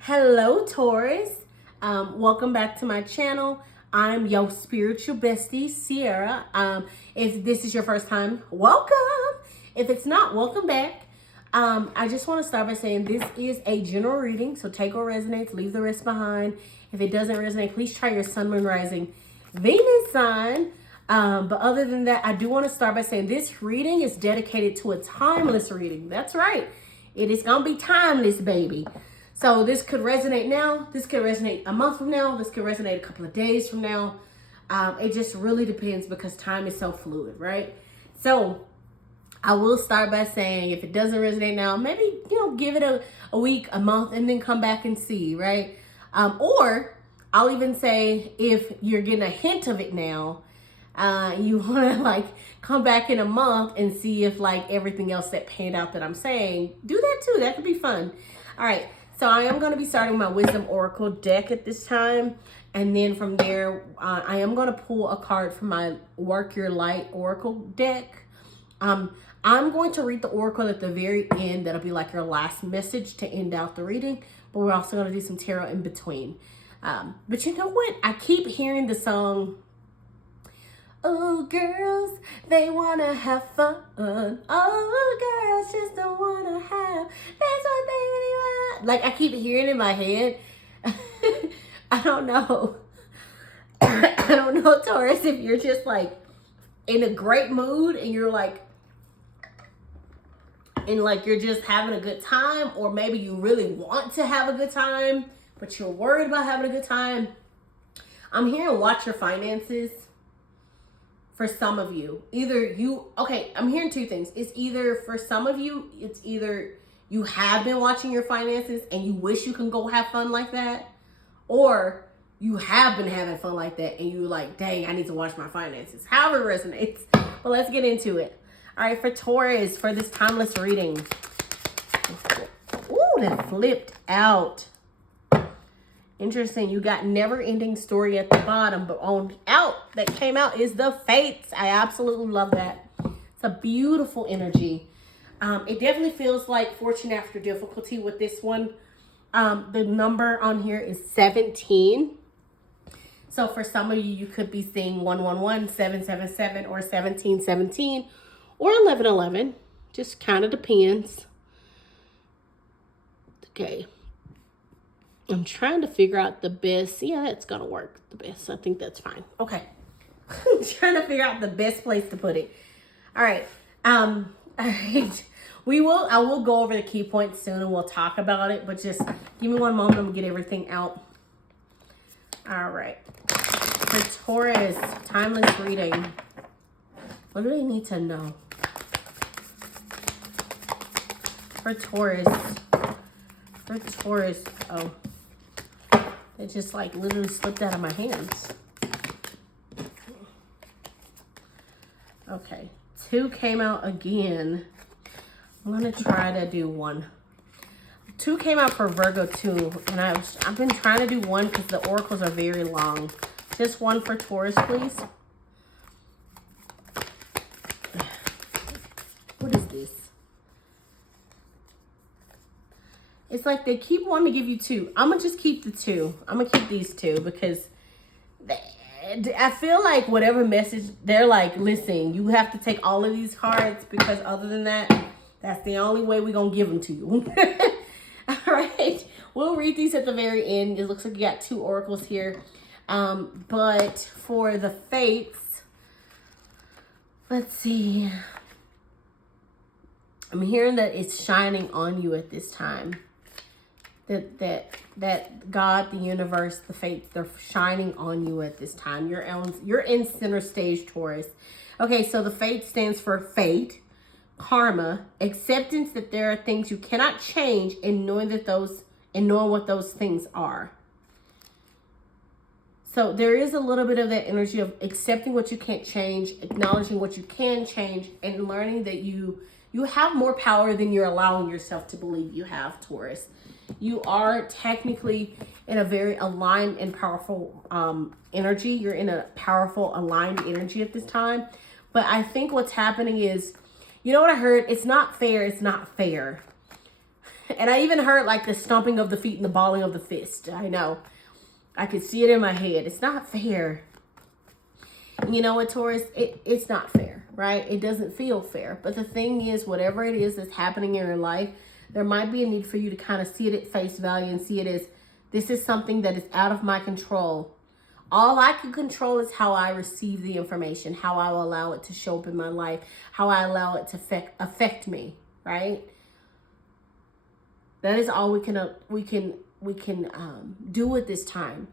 Hello, Taurus. Welcome back to my channel. I'm Yo Spiritual Bestie, Ciara. If this is your first time, welcome. If it's not, welcome back. I just want to start by saying this is a general reading, so take what resonates, leave the rest behind. If it doesn't resonate, please try your Sun, Moon, Rising, Venus sign. But other than that, I do want to start by saying this reading is dedicated to a timeless reading. That's right. It is going to be timeless, baby. So this could resonate now. This could resonate a month from now. This could resonate a couple of days from now. It just really depends because time is so fluid, right? So I will start by saying if it doesn't resonate now, maybe, give it a week, a month, and then come back and see, right? Or I'll even say if you're getting a hint of it now, you want to come back in a month and see if everything else that panned out that I'm saying, do that too. That could be fun. All right. So I am going to be starting my Wisdom Oracle deck at this time. And then from there, I am going to pull a card from my Work Your Light Oracle deck. I'm going to read the Oracle at the very end. That'll be your last message to end out the reading. But we're also going to do some tarot in between. But you know what? I keep hearing the song, oh, girls, they want to have fun. Oh, girls just don't want to have. That's what they really want. I keep hearing in my head. I don't know. I don't know, Taurus, if you're just in a great mood and you're you're just having a good time, or maybe you really want to have a good time, but you're worried about having a good time. I'm hearing watch your finances. For some of you, I'm hearing two things. It's either for some of you, it's either you have been watching your finances and you wish you can go have fun like that, or you have been having fun like that and you're dang, I need to watch my finances. However it resonates. But let's get into it. All right, for Taurus, for this timeless reading. Ooh, that flipped out. Interesting. You got never-ending story at the bottom, but that came out is the fates. I absolutely love that. It's a beautiful energy. It definitely feels like fortune after difficulty with this one. The number on here is 17. So for some of you, you could be seeing 111, 777, or 1717, or 1111. Just kind of depends. Okay. I'm trying to figure out the best. Yeah, that's going to work the best. I think that's fine. Okay. I'm trying to figure out the best place to put it. All right. All right. I will go over the key points soon and we'll talk about it, but just give me one moment. I'm going to get everything out. All right. For Taurus, timeless reading. What do they need to know? For Taurus. Oh. It just literally slipped out of my hands. Okay. 2 came out again. I'm going to try to do 1. 2 came out for Virgo too. And I've been trying to do 1 because the oracles are very long. Just 1 for Taurus, please. What is this? It's they keep wanting to give you 2. I'm going to just keep the 2. I'm going to keep these 2 because I feel whatever message, they're listen, you have to take all of these cards because other than that, that's the only way we're going to give them to you. All right. We'll read these at the very end. It looks like you got 2 oracles here. But for the fates, let's see. I'm hearing that it's shining on you at this time. That God, the universe, the fates, they're shining on you at this time. You're in center stage, Taurus. Okay, so the fate stands for fate, karma, acceptance that there are things you cannot change, and knowing what those things are. So there is a little bit of that energy of accepting what you can't change, acknowledging what you can change, and learning that you have more power than you're allowing yourself to believe you have, Taurus. You are technically in a very aligned and powerful energy. You're in a powerful, aligned energy at this time. But I think what's happening is, you know what I heard? It's not fair. It's not fair. And I even heard like the stomping of the feet and the balling of the fist. I know. I could see it in my head. It's not fair. You know what, Taurus? It's not fair, right? It doesn't feel fair. But the thing is, whatever it is that's happening in your life, there might be a need for you to kind of see it at face value and see it as, this is something that is out of my control. All I can control is how I receive the information, how I will allow it to show up in my life, how I allow it to affect me, right? That is all we can do at this time.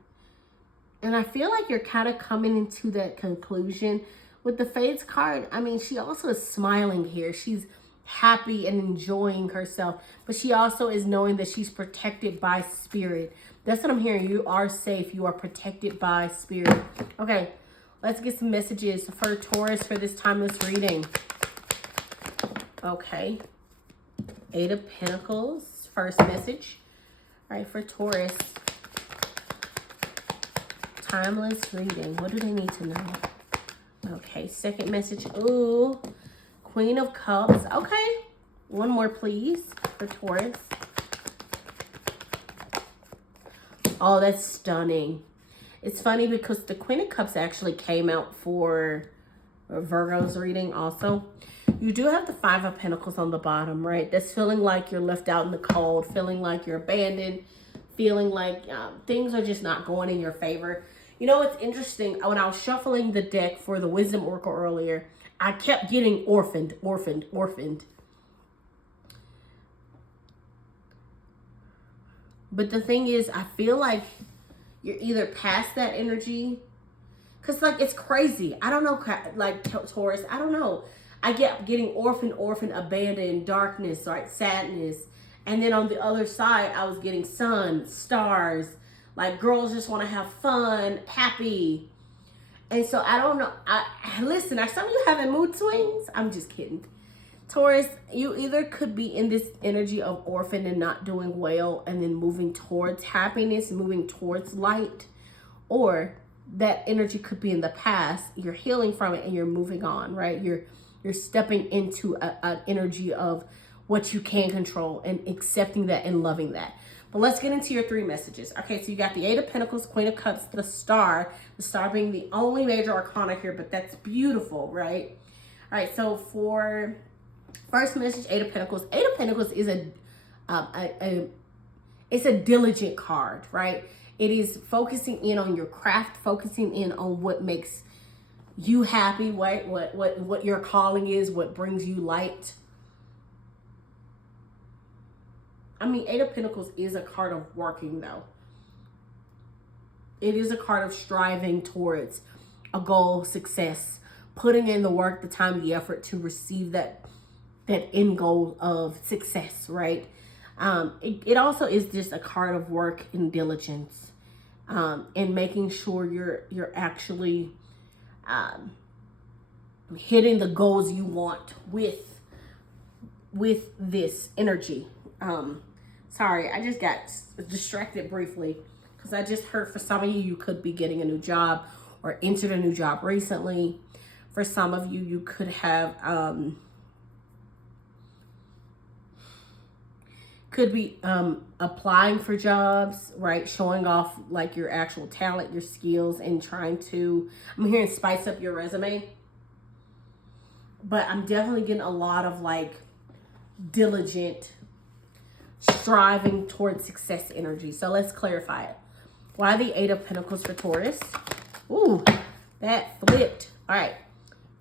And I feel like you're kind of coming into that conclusion with the Fates card. I mean, she also is smiling here. She's happy and enjoying herself, but she also is knowing that she's protected by spirit. That's what I'm hearing. You are safe. You are protected by spirit. Okay, let's get some messages for Taurus for this timeless reading. Okay, 8 of Pentacles, first message. All right, for Taurus. Timeless reading. What do they need to know? Okay, second message. Ooh, Queen of Cups. Okay, one more, please, for Taurus. Oh, that's stunning. It's funny because the Queen of Cups actually came out for Virgo's reading also. You do have the 5 of Pentacles on the bottom, right? That's feeling like you're left out in the cold, feeling like you're abandoned, feeling like things are just not going in your favor. You know, it's interesting. When I was shuffling the deck for the Wisdom Oracle earlier, I kept getting orphaned. But the thing is, I feel like you're either past that energy. Because, like, it's crazy. I don't know, like, Taurus, I don't know. I get getting orphaned, abandoned, darkness, right? Sadness. And then on the other side, I was getting sun, stars. Like, girls just want to have fun, happy. And so, I don't know. Listen, are some of you having mood swings? I'm just kidding. Taurus, you either could be in this energy of orphan and not doing well and then moving towards happiness, moving towards light. Or that energy could be in the past. You're healing from it and you're moving on, right? You're stepping into an energy of what you can control and accepting that and loving that. But let's get into your 3 messages. Okay, so you got the 8 of Pentacles, Queen of Cups, the Star being the only major arcana here, but that's beautiful, right? All right, so for first message, 8 of Pentacles. 8 of Pentacles is it's a diligent card, right? It is focusing in on your craft, focusing in on what makes you happy, right? What your calling is, what brings you light. I mean, 8 of Pentacles is a card of working, though. It is a card of striving towards a goal, success, putting in the work, the time, the effort to receive that end goal of success, right? It also is just a card of work and diligence, and making sure you're actually hitting the goals you want with this energy. Sorry, I just got distracted briefly because I just heard for some of you, you could be getting a new job or entered a new job recently. For some of you, you could have, applying for jobs, right? Showing off like your actual talent, your skills, and trying to, I'm hearing spice up your resume. But I'm definitely getting a lot of like diligent, striving towards success energy. So let's clarify it. Why the 8 of Pentacles for Taurus? Ooh, that flipped. All right.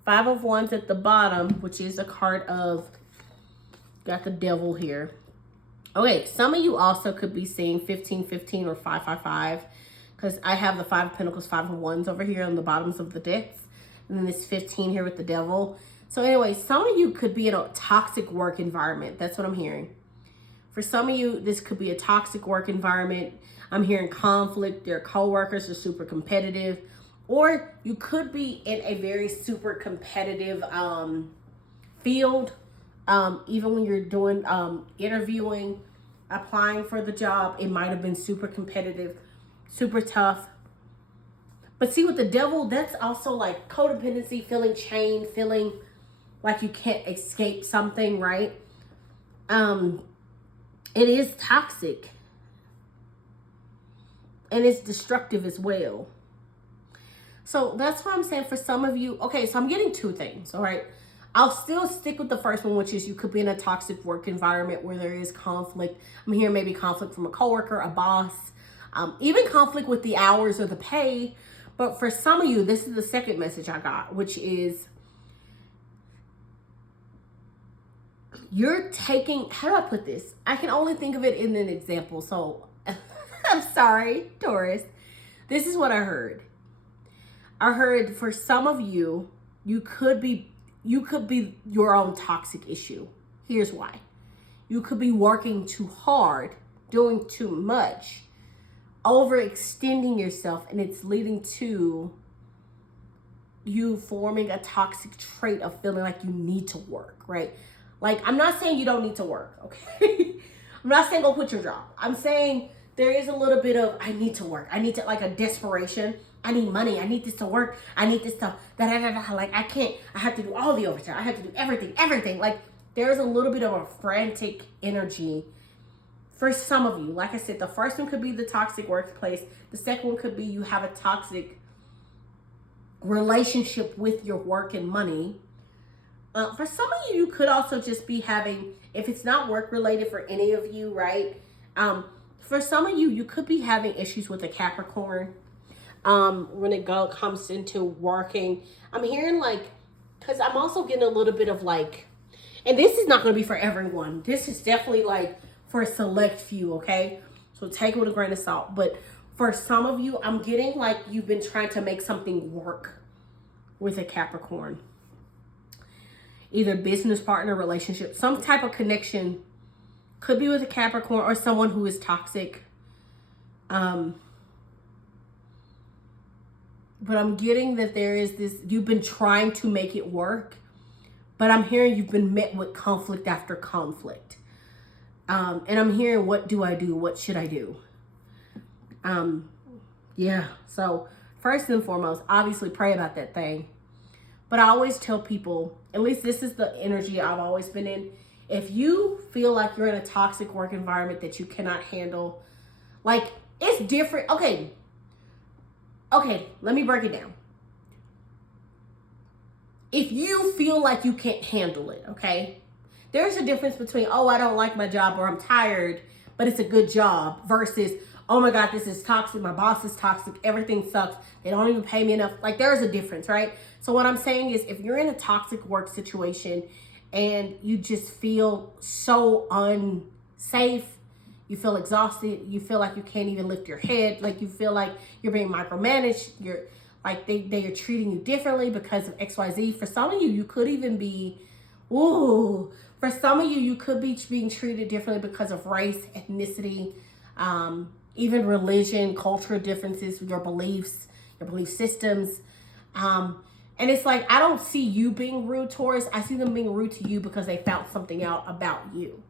5 of Wands at the bottom, which is a card of, got the Devil here. Okay, some of you also could be seeing 1515 or 555, because I have the 5 of Pentacles, 5 of Wands over here on the bottoms of the decks, and then this 15 here with the Devil. So anyway, some of you could be in a toxic work environment. That's what I'm hearing. For some of you, this could be a toxic work environment. I'm hearing conflict. Your coworkers are super competitive. Or you could be in a very super competitive field. Even when you're doing interviewing, applying for the job, it might have been super competitive, super tough. But see, with the Devil, that's also like codependency, feeling chained, feeling like you can't escape something, right? It is toxic. And it's destructive as well. So that's what I'm saying for some of you. Okay, so I'm getting two things, all right? I'll still stick with the first one, which is you could be in a toxic work environment where there is conflict. I'm hearing maybe conflict from a coworker, a boss, even conflict with the hours or the pay. But for some of you, this is the second message I got, which is you're taking, how do I put this? I can only think of it in an example. So I'm sorry, Taurus. This is what I heard. I heard for some of you, you could be your own toxic issue. Here's why. You could be working too hard, doing too much, overextending yourself, and it's leading to you forming a toxic trait of feeling like you need to work, right? Like, I'm not saying you don't need to work, okay? I'm not saying go quit your job. I'm saying there is a little bit of, I need to work. I need to, like a desperation. I need money. I need this to work. I need this to, like, I can't, I have to do all the overtime. I have to do everything. Like, there's a little bit of a frantic energy for some of you. Like I said, the first one could be the toxic workplace. The second one could be you have a toxic relationship with your work and money. For some of you, you could also just be having, if it's not work related for any of you, right? For some of you, you could be having issues with a Capricorn. When it comes into working, I'm hearing like, because I'm also getting a little bit of like, and this is not going to be for everyone. This is definitely like for a select few, okay? So take it with a grain of salt. But for some of you, I'm getting like you've been trying to make something work with a Capricorn. Either business partner, relationship, some type of connection. Could be with a Capricorn or someone who is toxic. But I'm getting that there is this, you've been trying to make it work, but I'm hearing you've been met with conflict after conflict. And I'm hearing, what do I do? What should I do? Yeah. So first and foremost, obviously pray about that thing. But I always tell people, at least this is the energy I've always been in. If you feel like you're in a toxic work environment that you cannot handle, like it's different. Okay, let me break it down. If you feel like you can't handle it, okay, there's a difference between, oh, I don't like my job or I'm tired, but it's a good job versus, oh my God, this is toxic. My boss is toxic. Everything sucks. They don't even pay me enough. Like there's a difference, right? So what I'm saying is if you're in a toxic work situation and you just feel so unsafe, you feel exhausted, you feel like you can't even lift your head, like you feel like you're being micromanaged, you're like they are treating you differently because of XYZ. For some of you, you could even be, for some of you, you could be being treated differently because of race, ethnicity, even religion, cultural differences, your belief systems. And it's like, I don't see you being rude, Taurus. I see them being rude to you because they found something out about you.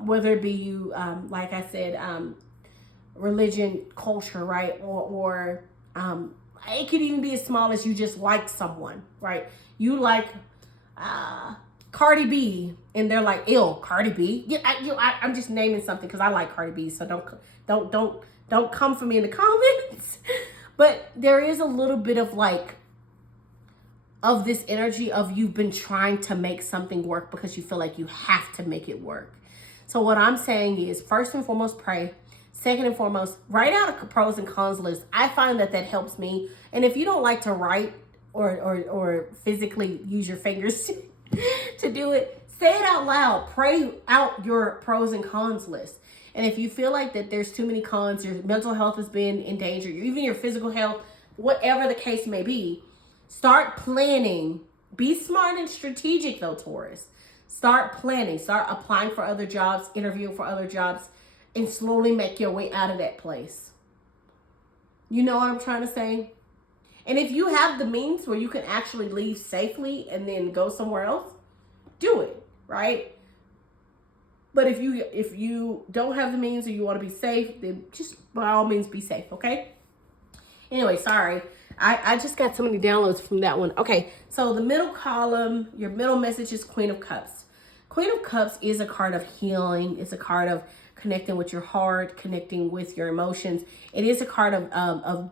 Whether it be you, like I said, religion, culture, right? Or it could even be as small as you just like someone, right? You like Cardi B, and they're like, "Ew, Cardi B." Yeah, I'm just naming something because I like Cardi B, so don't come for me in the comments. But there is a little bit of like, of this energy of you've been trying to make something work because you feel like you have to make it work. So what I'm saying is, first and foremost, pray. Second and foremost, write out a pros and cons list. I find that helps me. And if you don't like to write or physically use your fingers to do it, say it out loud. Pray out your pros and cons list. And if you feel like that there's too many cons, your mental health has been in danger, even your physical health, whatever the case may be, start planning. Be smart and strategic though, Taurus. Start planning. Start applying for other jobs, interviewing for other jobs, and slowly make your way out of that place. You know what I'm trying to say? And if you have the means where you can actually leave safely and then go somewhere else, do it, right? But if you don't have the means or you want to be safe, then just by all means be safe, okay? Anyway, sorry. I just got so many downloads from that one. Okay, so the middle column, your middle message is Queen of Cups. Queen of Cups is a card of healing. It's a card of connecting with your heart, connecting with your emotions. It is a card of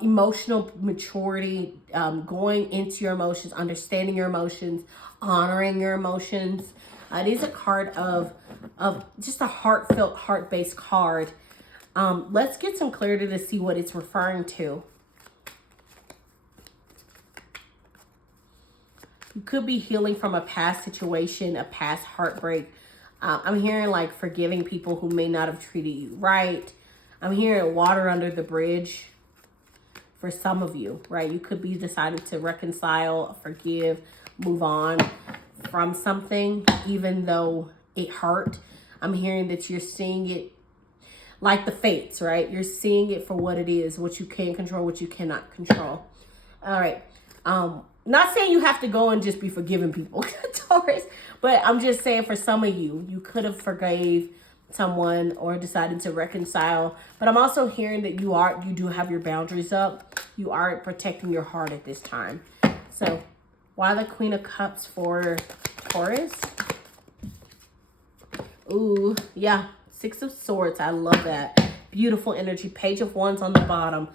emotional maturity, going into your emotions, understanding your emotions, honoring your emotions. It is a card of just a heartfelt, heart-based card. Let's get some clarity to see what it's referring to. You could be healing from a past situation, a past heartbreak. I'm hearing like forgiving people who may not have treated you right. I'm hearing water under the bridge for some of you, right? You could be deciding to reconcile, forgive, move on from something, even though it hurt. I'm hearing that you're seeing it like the fates, right? You're seeing it for what it is, what you can control, what you cannot control. All right. Not saying you have to go and just be forgiving people, Taurus, but I'm just saying for some of you, you could have forgave someone or decided to reconcile. But I'm also hearing that you do have your boundaries up. You are protecting your heart at this time. So why the Queen of Cups for Taurus? Ooh, yeah. Six of Swords. I love that. Beautiful energy. Page of Wands on the bottom.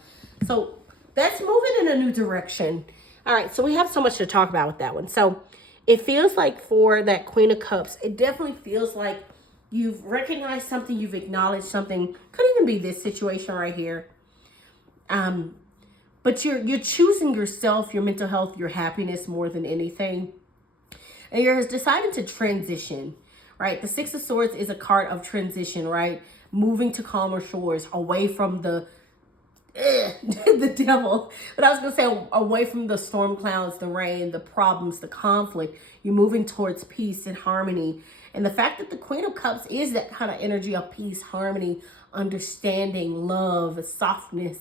So that's moving in a new direction. All right, so we have so much to talk about with that one. So it feels like for that Queen of Cups, it definitely feels like you've recognized something, you've acknowledged something. Could even be this situation right here. But you're choosing yourself, your mental health, your happiness more than anything. And you're deciding to transition, right? The Six of Swords is a card of transition, right? Moving to calmer shores, away from the devil. But I was gonna say away from the storm clouds, the rain, the problems, the conflict. You're moving towards peace and harmony. And the fact that the Queen of Cups is that kind of energy of peace, harmony, understanding, love, softness.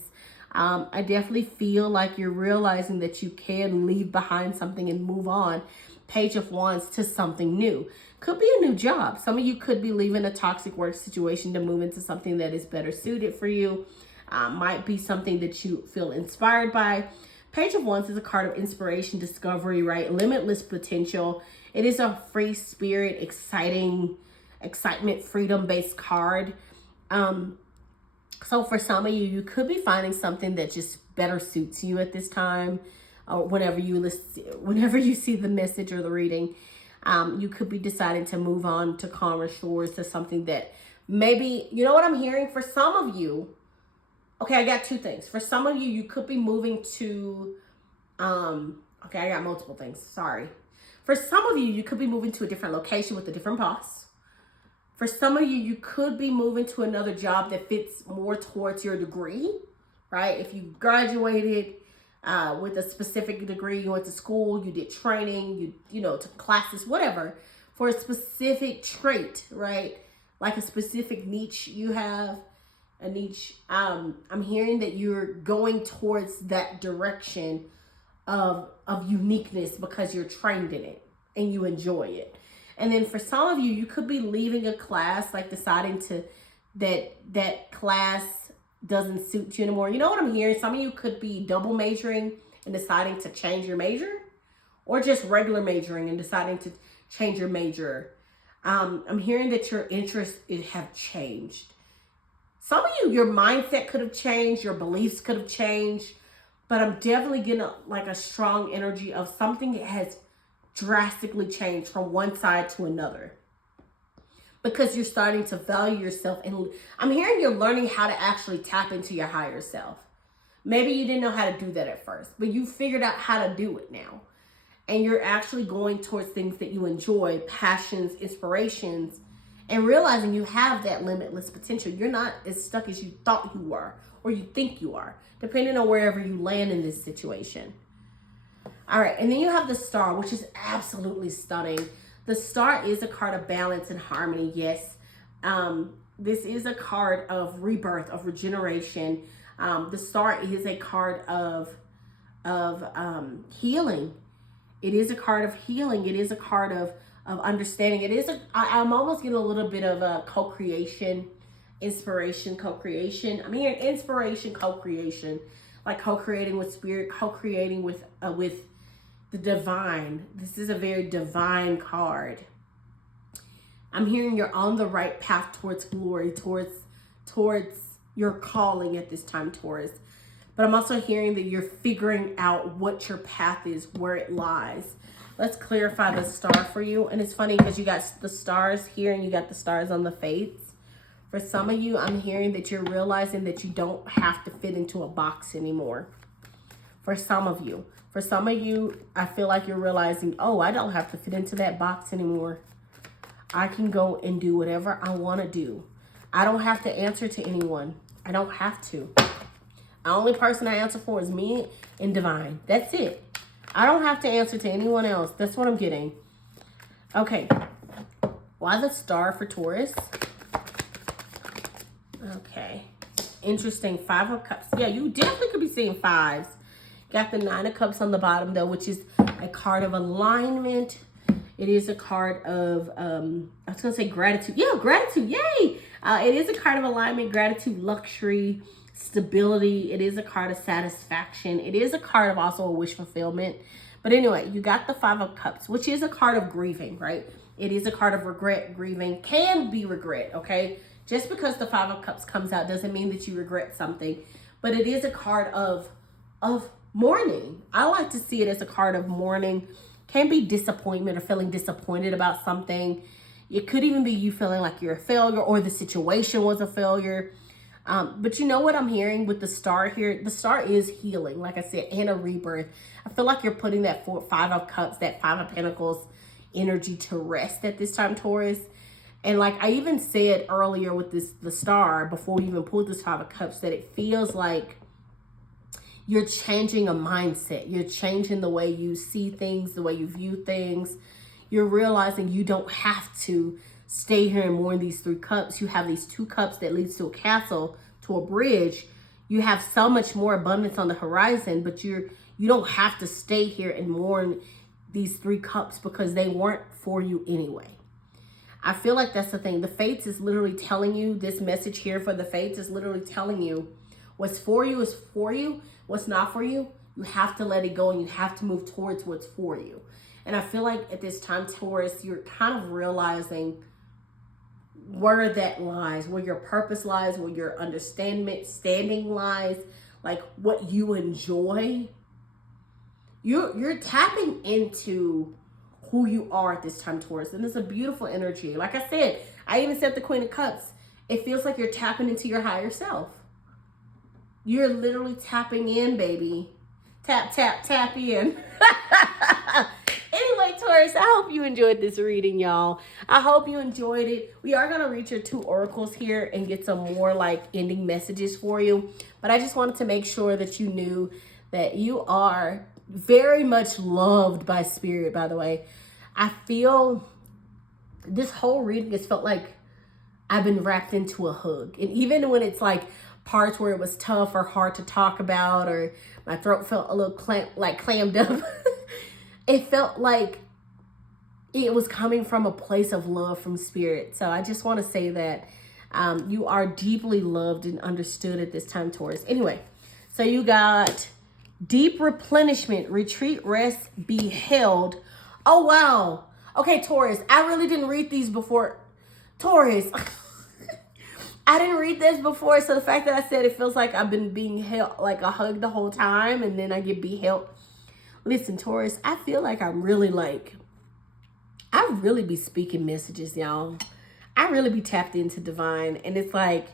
I definitely feel like you're realizing that you can leave behind something and move on. Page of Wands to something new. Could be a new job. Some of you could be leaving a toxic work situation to move into something that is better suited for you. Might be something that you feel inspired by. Page of Wands is a card of inspiration, discovery, right? Limitless potential. It is a free spirit, excitement, freedom-based card. So for some of you, you could be finding something that just better suits you at this time. Or whenever you see the message or the reading, you could be deciding to move on to calmer shores, to something that maybe, you know what I'm hearing for some of you. Okay, I got two things. For some of you, you could be moving to, okay, I got multiple things. Sorry. For some of you, you could be moving to a different location with a different boss. For some of you, you could be moving to another job that fits more towards your degree, right? If you graduated with a specific degree, you went to school, you did training, you know, took classes, whatever, for a specific trait, right? Like a specific niche you have. A niche. I'm hearing that you're going towards that direction of uniqueness because you're trained in it and you enjoy it. And then for some of you, you could be leaving a class, like deciding to that class doesn't suit you anymore. You know what I'm hearing? Some of you could be double majoring and deciding to change your major, or just regular majoring and deciding to change your major. I'm hearing that your interests have changed. Some of you, your mindset could have changed, your beliefs could have changed, but I'm definitely getting like a strong energy of something that has drastically changed from one side to another. Because you're starting to value yourself, and I'm hearing you're learning how to actually tap into your higher self. Maybe you didn't know how to do that at first, but you figured out how to do it now. And you're actually going towards things that you enjoy, passions, inspirations, and realizing you have that limitless potential. You're not as stuck as you thought you were, or you think you are, depending on wherever you land in this situation. All right, and then you have the Star, which is absolutely stunning. The Star is a card of balance and harmony, yes. This is a card of rebirth, of regeneration. The Star is a card of healing. It is a card of healing. It is a card of understanding. It is I'm almost getting a little bit of a co-creation, inspiration, co-creation. I'm hearing inspiration, co-creation, like co-creating with spirit, co-creating with the divine. This is a very divine card. I'm hearing you're on the right path towards glory, towards your calling at this time, Taurus. But I'm also hearing that you're figuring out what your path is, where it lies. Let's clarify the star for you. And it's funny because you got the stars here and you got the stars on the fates. For some of you, I'm hearing that you're realizing that you don't have to fit into a box anymore. For some of you, I feel like you're realizing, oh, I don't have to fit into that box anymore. I can go and do whatever I want to do. I don't have to answer to anyone. I don't have to. The only person I answer for is me and divine. That's it. I don't have to answer to anyone else. That's what I'm getting. Okay. Why the star for Taurus? Okay. Interesting. 5 of Cups. Yeah, you definitely could be seeing 5s. Got the 9 of Cups on the bottom, though, which is a card of alignment. It is a card of, I was going to say gratitude. Yeah, gratitude. Yay. It is a card of alignment, gratitude, luxury, stability. It is a card of satisfaction. It is a card of also a wish fulfillment. But anyway, you got the 5 of Cups, which is a card of grieving, right? It is a card of regret, grieving, can be regret, okay? Just because the 5 of Cups comes out doesn't mean that you regret something, but it is a card of mourning. I like to see it as a card of mourning. Can be disappointment or feeling disappointed about something. It could even be you feeling like you're a failure or the situation was a failure. But you know what I'm hearing with the star here? The star is healing, like I said, and a rebirth. I feel like you're putting that 5 of Cups, that 5 of Pentacles energy to rest at this time, Taurus. And like I even said earlier with the star, before we even pulled this 5 of Cups, that it feels like you're changing a mindset. You're changing the way you see things, the way you view things. You're realizing you don't have to stay here and mourn these 3 cups. You have these 2 cups that leads to a castle, to a bridge. You have so much more abundance on the horizon, but you don't have to stay here and mourn these 3 cups because they weren't for you anyway. I feel like that's the thing. The Fates is literally telling you, this message here for the Fates is literally telling you what's for you is for you. What's not for you, you have to let it go and you have to move towards what's for you. And I feel like at this time, Taurus, you're kind of realizing where that lies, where your purpose lies, where your standing lies, like what you enjoy. You're tapping into who you are at this time, Taurus. And it's a beautiful energy. Like I said, I even said the Queen of Cups. It feels like you're tapping into your higher self. You're literally tapping in, baby. Tap, tap, tap in. Anyway, Taurus, I hope you enjoyed this reading, y'all. I hope you enjoyed it. We are going to read your 2 oracles here and get some more like ending messages for you. But I just wanted to make sure that you knew that you are very much loved by Spirit, by the way. I feel this whole reading has felt like I've been wrapped into a hug. And even when it's like parts where it was tough or hard to talk about, or my throat felt a little clammed up, it felt like it was coming from a place of love from Spirit. So I just want to say that you are deeply loved and understood at this time, Taurus. Anyway, so you got deep replenishment, retreat, rest, be held. Oh, wow. Okay, Taurus, I really didn't read these before. Taurus, I didn't read this before, so the fact that I said it feels like I've been being held, like a hug the whole time, and then I get be held. Listen, Taurus, I feel like I really be speaking messages, y'all. I really be tapped into divine, and it's like,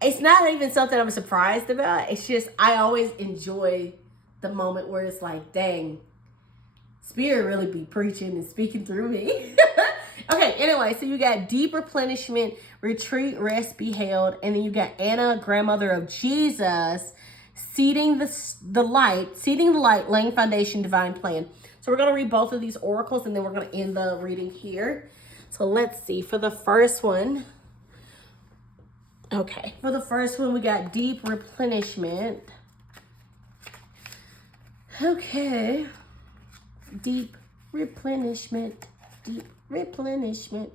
it's not even something I'm surprised about. It's just, I always enjoy the moment where it's like, dang, Spirit really be preaching and speaking through me. Okay, anyway, so you got deep replenishment, retreat, rest, be held. And then you got Anna, grandmother of Jesus, seeding the light, laying foundation, divine plan. So we're going to read both of these oracles and then we're going to end the reading here. So let's see. For the first one, okay, for the first one, we got deep replenishment. Okay. Deep replenishment. Deep replenishment.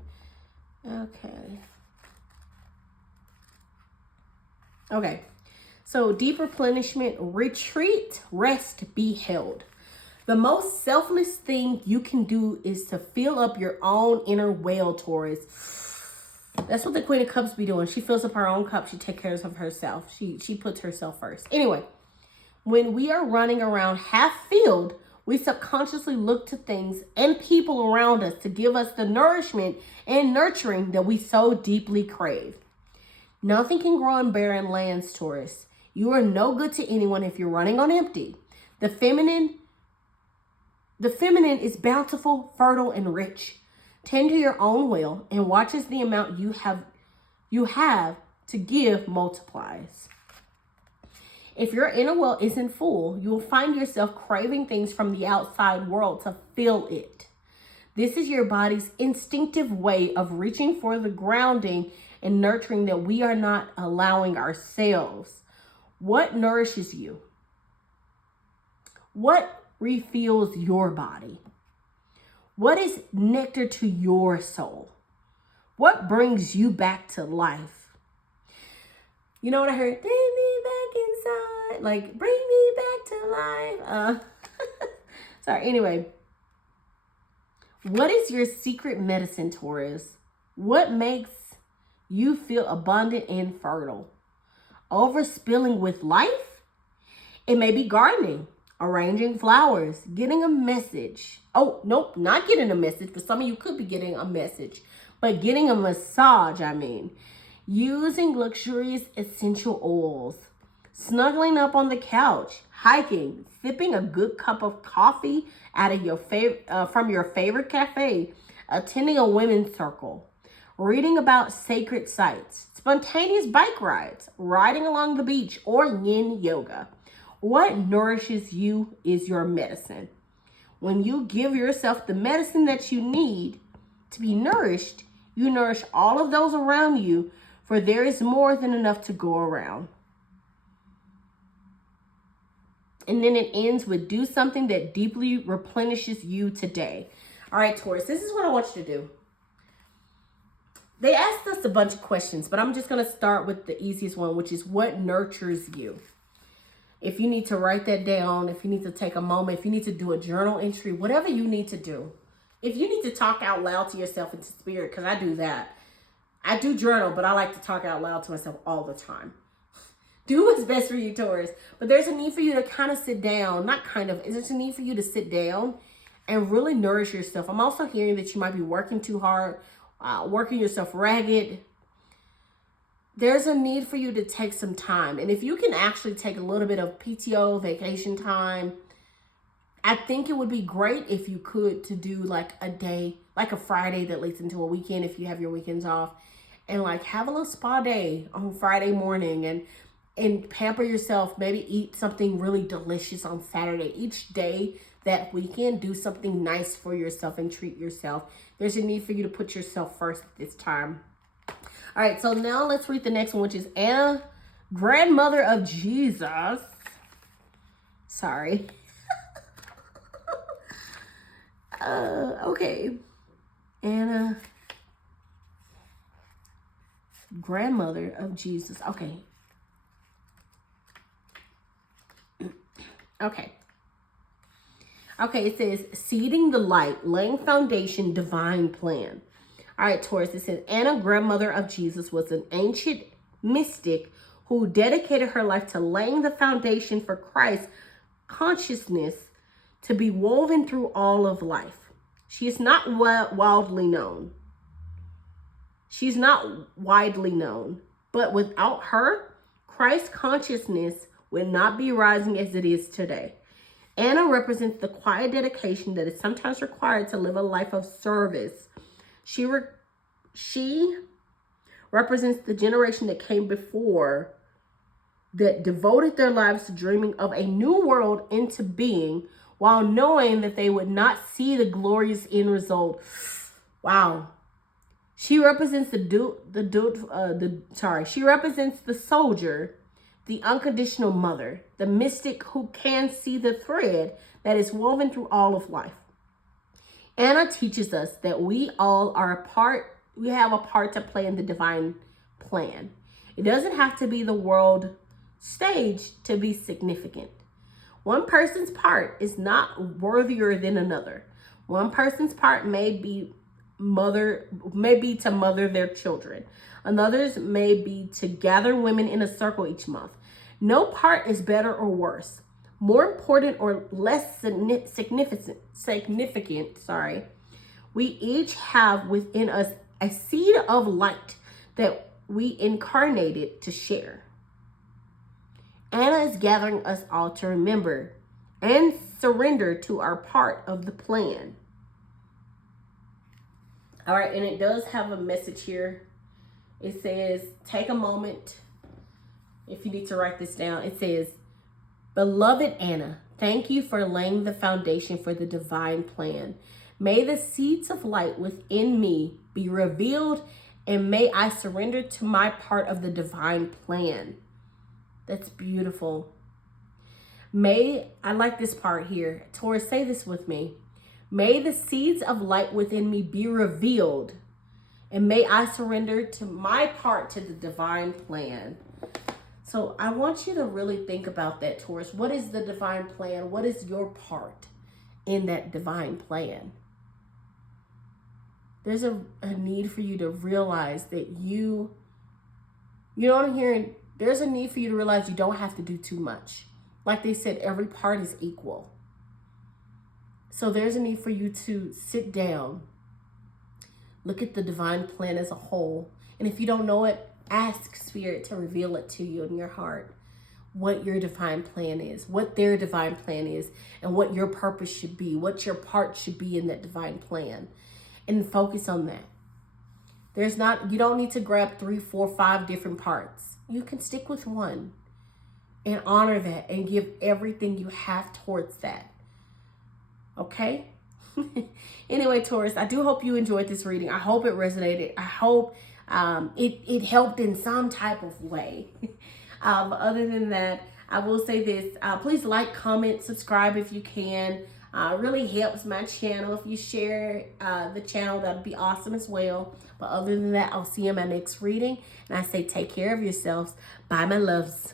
Okay. Okay. So deep replenishment, retreat, rest, be held. The most selfless thing you can do is to fill up your own inner well, Taurus. That's what the Queen of Cups be doing. She fills up her own cup. She takes care of herself. She puts herself first. Anyway, when we are running around half filled, we subconsciously look to things and people around us to give us the nourishment and nurturing that we so deeply crave. Nothing can grow in barren lands, Taurus. You are no good to anyone if you're running on empty. The feminine is bountiful, fertile, and rich. Tend to your own well and watch as the amount you have to give multiplies. If your inner well isn't full, you will find yourself craving things from the outside world to fill it. This is your body's instinctive way of reaching for the grounding and nurturing that we are not allowing ourselves. What nourishes you? What refills your body? What is nectar to your soul? What brings you back to life? You know what I heard? Bring me back inside. Like, bring me back to life. Sorry, anyway. What is your secret medicine, Taurus? What makes you feel abundant and fertile? Overspilling with life? It may be gardening, arranging flowers, getting a message. Oh, nope, not getting a message. For some of you could be getting a message, but getting a massage, using luxurious essential oils, snuggling up on the couch, hiking, sipping a good cup of coffee out of from your favorite cafe, attending a women's circle, reading about sacred sites, spontaneous bike rides, riding along the beach, or yin yoga. What nourishes you is your medicine. When you give yourself the medicine that you need to be nourished, you nourish all of those around you, for there is more than enough to go around. And then it ends with do something that deeply replenishes you today. All right, Taurus, this is what I want you to do. They asked us a bunch of questions, but I'm just going to start with the easiest one, which is what nurtures you. If you need to write that down, if you need to take a moment, if you need to do a journal entry, whatever you need to do. If you need to talk out loud to yourself into spirit, because I do that. I do journal, but I like to talk out loud to myself all the time. Do what's best for you, Taurus. But there's a need for you to kind of sit down. There's a need for you to sit down and really nourish yourself. I'm also hearing that you might be working too hard, working yourself ragged. There's a need for you to take some time. And if you can actually take a little bit of PTO, vacation time, I think it would be great if you could to do like a day, like a Friday that leads into a weekend if you have your weekends off, and like have a little spa day on Friday morning and pamper yourself. Maybe eat something really delicious on Saturday. Each day that weekend, do something nice for yourself and treat yourself. There's a need for you to put yourself first at this time. All right, so now let's read the next one, which is Anna, grandmother of Jesus. Sorry. Okay. Anna, grandmother of Jesus. Okay. Okay. Okay, it says, seeding the light, laying foundation, divine plan. All right, Taurus, it says, Anna, grandmother of Jesus, was an ancient mystic who dedicated her life to laying the foundation for Christ's consciousness to be woven through all of life. She is not widely known. She's not widely known, but without her, Christ's consciousness would not be rising as it is today. Anna represents the quiet dedication that is sometimes required to live a life of service. She represents the generation that came before that devoted their lives to dreaming of a new world into being while knowing that they would not see the glorious end result. Wow. She represents she represents the soldier, the unconditional mother, the mystic who can see the thread that is woven through all of life. Anna teaches us that we all have a part to play in the divine plan. It doesn't have to be the world stage to be significant. One person's part is not worthier than another. One person's part may be to mother their children. Another's may be to gather women in a circle each month. No part is better or worse, more important or less significant. We each have within us a seed of light that we incarnated to share. Anna is gathering us all to remember and surrender to our part of the plan. All right, and it does have a message here. It says, take a moment. If you need to write this down, it says, beloved Anna, thank you for laying the foundation for the divine plan. May the seeds of light within me be revealed, and may I surrender to my part of the divine plan. That's beautiful. I like this part here. Taurus, say this with me. May the seeds of light within me be revealed, and may I surrender to my part to the divine plan. So I want you to really think about that, Taurus. What is the divine plan? What is your part in that divine plan? There's a need for you to realize that you know what I'm hearing? There's a need for you to realize you don't have to do too much. Like they said, every part is equal. So there's a need for you to sit down, look at the divine plan as a whole. And if you don't know it, ask Spirit to reveal it to you in your heart, what your divine plan is, what their divine plan is, and what your purpose should be, what your part should be in that divine plan. And focus on that. You don't need to grab 3, 4, 5 different parts. You can stick with one and honor that and give everything you have towards that. Okay? Anyway, Taurus, I do hope you enjoyed this reading. I hope it resonated. I hope it helped in some type of way. But other than that, I will say this. Please like, comment, subscribe if you can. It really helps my channel. If you share the channel, that would be awesome as well. But other than that, I'll see you in my next reading. And I say take care of yourselves. Bye, my loves.